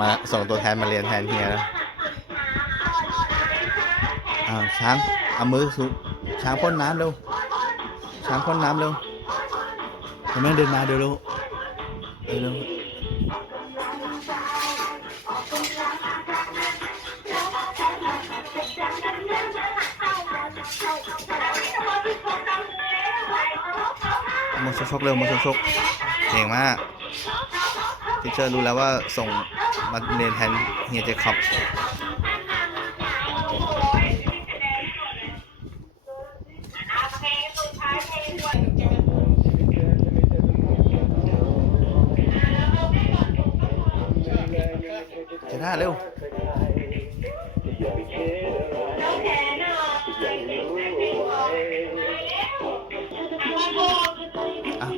มาส่งตัวแทนมาเรียนแทนเฮียแล้วอ้าวช้างเอามือสูช้างพ่นน้ำเร็ว ช้างพ่นน้ำเร็วเห็นไหมเดินมาเดี๋ยวเร็วเร็วเร็วมาชกเร็วมาชกเก่งมาก ทีเชอร์รู้แล้วว่าส่งมาเรียนแทนเฮียเจคอบเจะได้เร็ว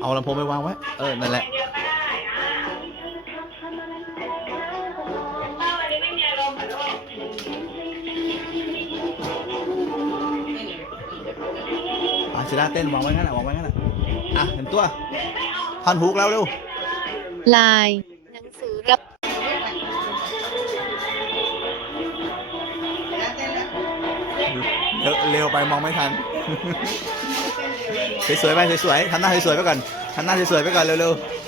เอาลำโพงไปวางไว้ เออ นั่นแหละ อาชิระเต้นวางไว้งั้นอะวางไว้งั้นอะอะเห็นตัวท่อนฮุกแล้วเร็วลายหนังสือรับเร็วเร็วไปมองไม่ทันสวยๆไปสวยๆทำหน้าสวยๆไปก่อนทำหน้าสวยๆไปก่อนเร็วๆ